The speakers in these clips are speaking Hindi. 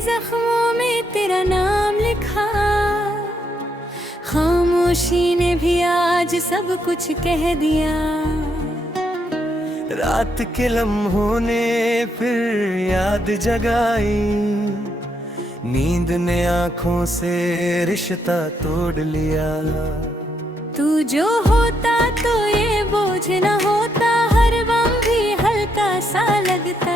जख्मों में तेरा नाम लिखा, खामोशी ने भी आज सब कुछ कह दिया। रात के लम्हों ने फिर याद जगाई, नींद ने आँखों से रिश्ता तोड़ लिया। तू जो होता तो ये बोझ न होता, हर गम भी हल्का सा लगता।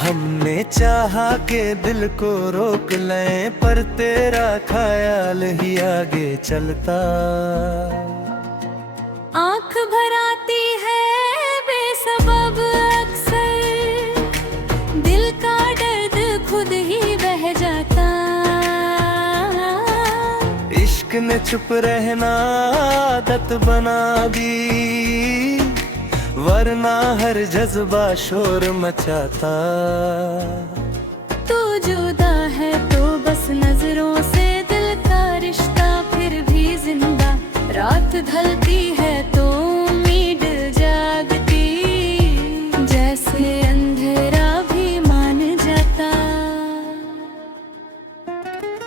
हमने चाहा के दिल को रोक लें, पर तेरा ख्याल ही आगे चलता। आँख भर आती है बेसबब अक्सर, दिल का दर्द खुद ही बह जाता। इश्क ने चुप रहना आदत बना दी, वरना हर जज्बा शोर मचाता। तू जुदा है तो बस नजरों से दिल का रिश्ता फिर भी जिंदा। रात ढलती है तो उम्मीद जागती, जैसे अंधेरा भी मान जाता।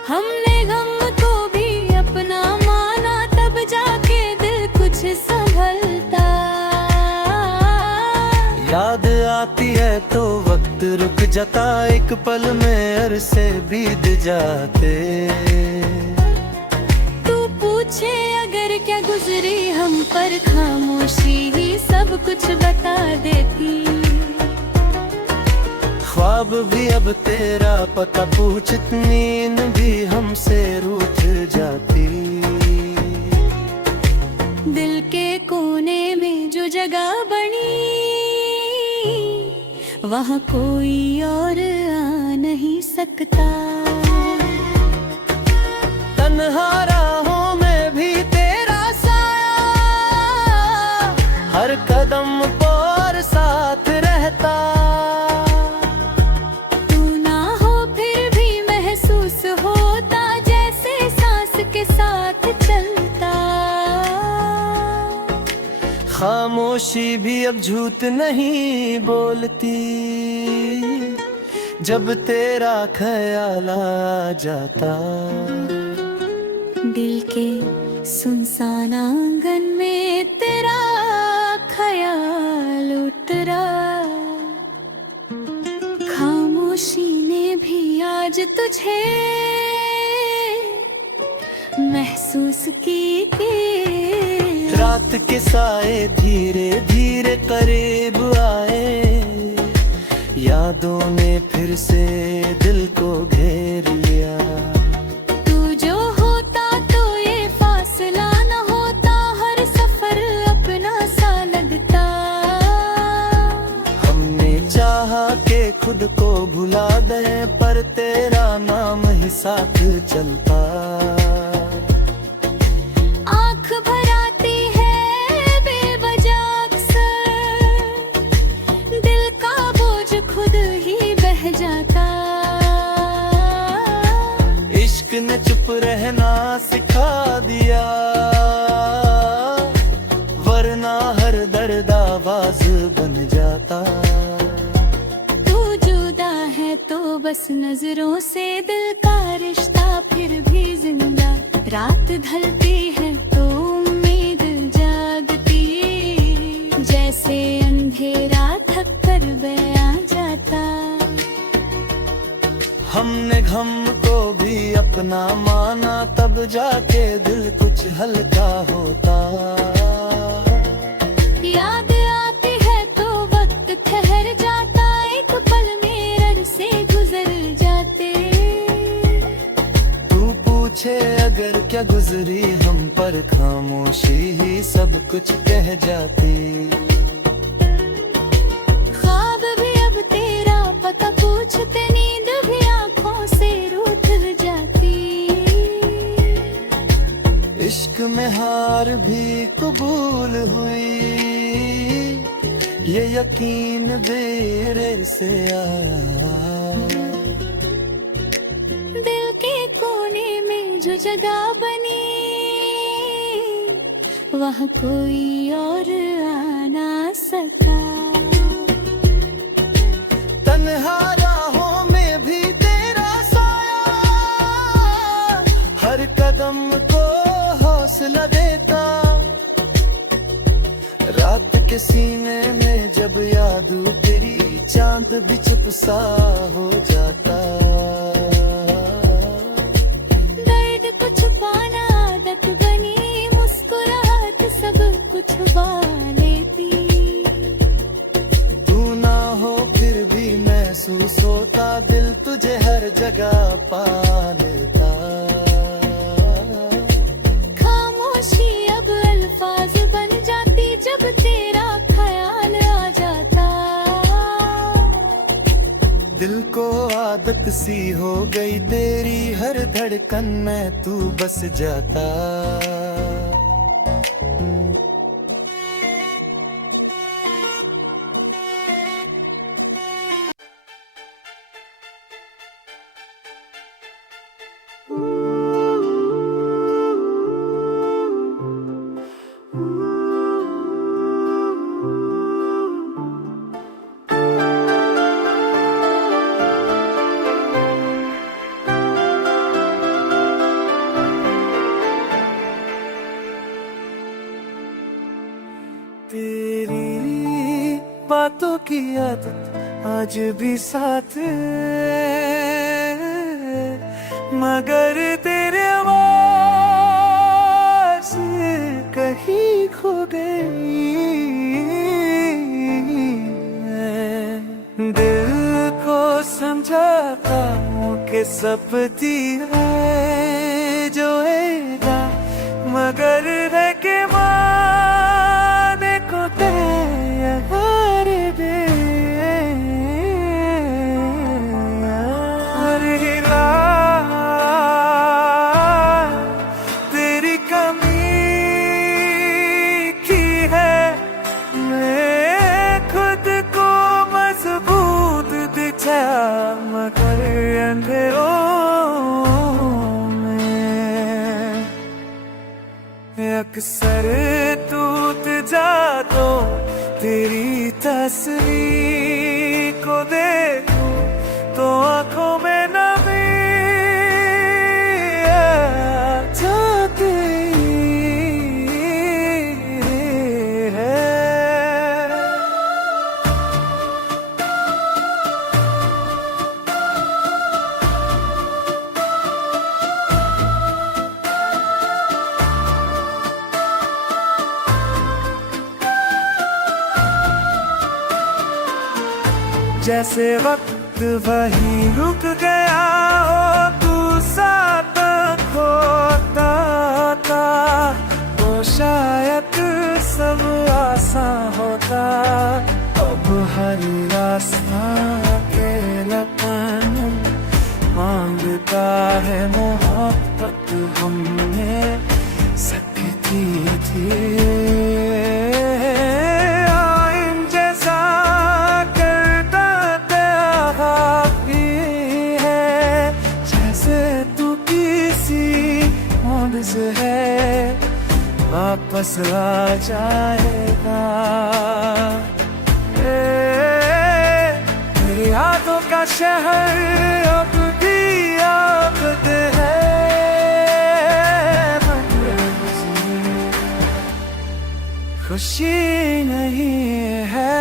हमने गम को भी अपना माना, तब जाके दिल कुछ संभलता। याद आती है तो वक्त रुक जाता, एक पल में अरसे बीत जाते। तू पूछे अगर क्या गुजरी हम पर, खामोशी ही सब कुछ बता देती। ख्वाब भी अब तेरा पता पूछत, नींद भी हमसे रूठ जाती। दिल के कोने में जो जगह बनी, वहाँ कोई और आ नहीं सकता। तन्हा राहों में भी तेरा साया, हर कदम पर साथ रहता। तू ना हो फिर भी महसूस होता, जैसे सांस के साथ चलता। खामोशी भी अब झूठ नहीं बोलती, जब तेरा ख्याल आ जाता। दिल के सुनसान आंगन में तेरा ख्याल उतरा। खामोशी ने भी आज तुझे महसूस की। रात के साए धीरे धीरे करीब आए, यादों ने फिर से दिल को घेर लिया। तू जो होता तो ये फासला न होता, हर सफर अपना सा लगता। हमने चाहा के खुद को भुला दे, पर तेरा नाम ही साथ चलता। आँख भर आती है बेवजह अक्सर, दिल का बोझ खुद ही बह जाता। इश्क ने चुप रहना सिखा दिया, वरना हर दर्द आवाज बन जाता। तू जुदा है तो बस नजरों से दिल का रिश्ता फिर भी जिंदा। रात ढलती है तो उम्मीद जागती, जैसे अंधेरा थक कर बया जाता। हमने गम को भी अपना माना, तब जाके दिल कुछ हल्का होता। याद आती है तो वक्त ठहर जाता, एक पल में अरसे गुजर जाते। तू पूछे अगर क्या गुजरी हम पर, खामोशी ही सब कुछ कह जाती। ख्वाब भी अब तेरा पता पूछते, नींद भी आँखों से रूठ जाती। इश्क में हार भी कबूल हुई, ये यकीन देर से आया। दिल के कोने में जो जगह बनी, वहाँ कोई और आ ना सका। तन्हा राहों के सीने में जब याद तेरी, चांद भी चुप सा हो जाता। दर्द को छुपाना आदत बनी, मुस्कुराहट सब कुछ छुपा लेती। तू ना हो फिर भी महसूस होता, दिल तुझे हर जगह पा लेता। खामोशी अब अल्फाज बन जाती, जब तेरा ख्याल आ जाता। दिल को आदत सी हो गई तेरी, हर धड़कन में तू बस जाता। तेरी बातों की आदत आज भी साथ है, मगर तेरे आवाज कहीं खो गई। दिल को समझाता हूँ कि सपती है जो एगा, मगर रह के माने को तैयार बे। हिला तेरी कमी की है, मैं खुद को मजबूत दिखाया, मगर अंधेरों में अक्सर टूट जातो तेरी तस्वीर को देखूं तो आंखों में नमी आ जाती है। जैसे वक्त वही रुक गया हो, तू साथ खोता था तो शायद सब आसान होता। अब हर रास्ता अकेलापन मांगता है, मोहब्बत हमने सकती थी। है वापस आ जाएगा, मेरी यादों का शहर अब भी याद है। खुशी नहीं है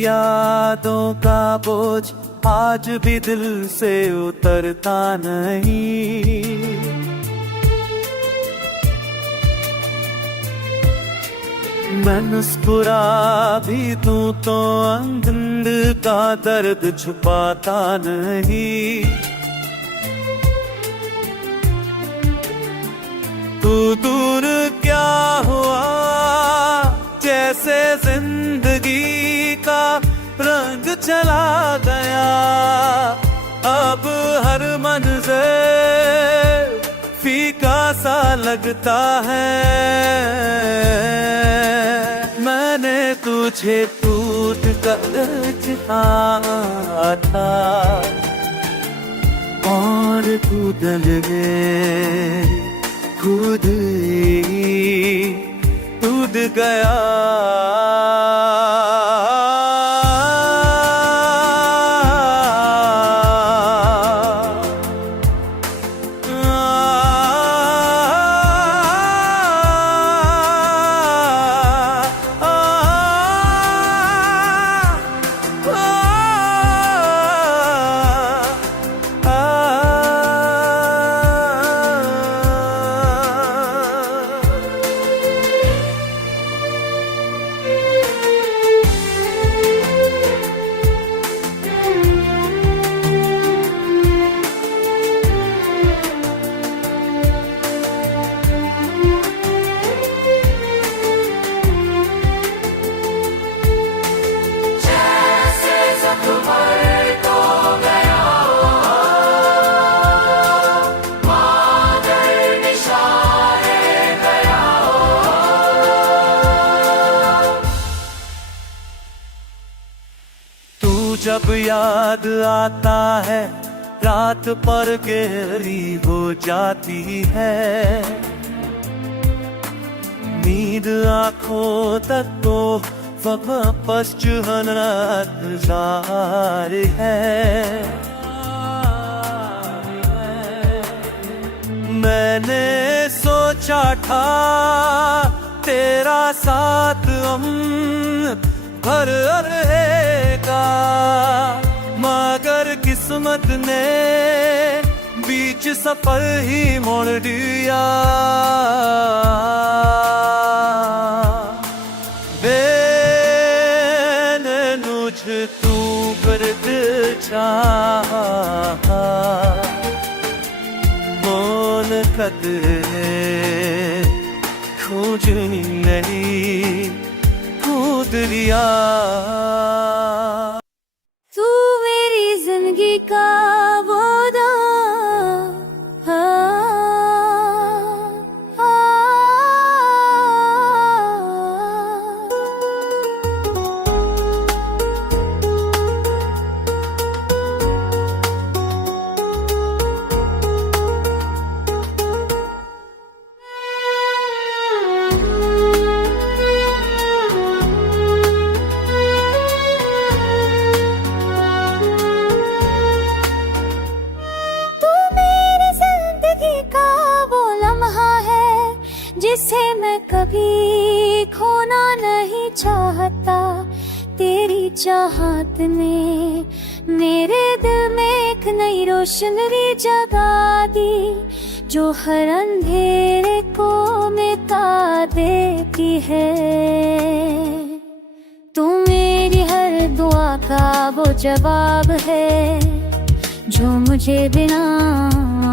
यादों का बोझ आज भी दिल से उतरता नहीं। मैं मुस्कुरा भी दूं तो अंदर का दर्द छुपाता नहीं। तू दूर क्या हुआ जैसे जिंदगी का रंग चला गया। अब हर मंज़र फीका सा लगता है। मैंने तुझे टूट कर चाहा था और तू दिल में खुद ही टूट गया। जब याद आता है रात पर गहरी हो जाती है। नींद आंखों तक तो वापस इंतजार है। मैंने सोचा था तेरा साथ भर रहेगा, मगर किस्मत ने बीच सफर ही मोड़ दिया। मैंने मुझ तू कर चाहा मौन कतरे खोजनी नहीं कूद लिया। तू मेरी जिंदगी का वो जिसे मैं कभी खोना नहीं चाहता। तेरी चाहत ने मेरे दिल में एक नई रोशनी जगा दी, जो हर अंधेरे को मिटा देती है। तू मेरी हर दुआ का वो जवाब है, जो मुझे बिना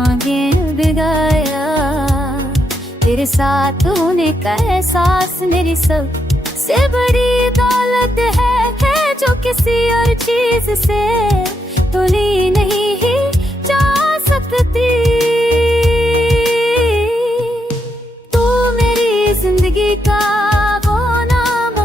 आगे बिगाया। तेरे साथ होने का एहसास मेरी सबसे बड़ी दौलत है, जो किसी और चीज से तुली नहीं ही जा सकती। तू मेरी जिंदगी का वो नाम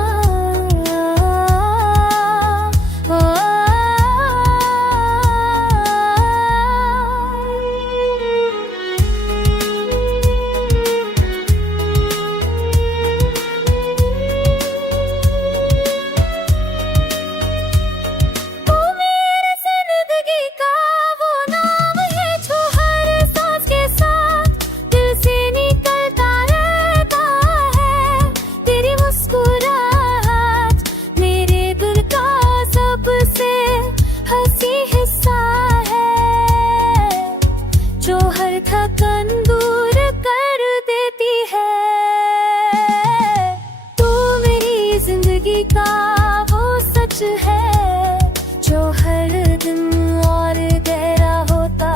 जिंदगी का वो सच है जो हर दिन और गहरा होता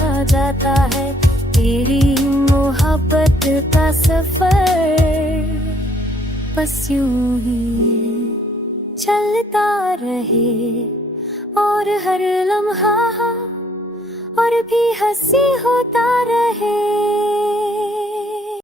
न जाता है। तेरी मोहब्बत का सफर बस यूं ही चलता रहे और हर लम्हा और भी हंसी होता रहे।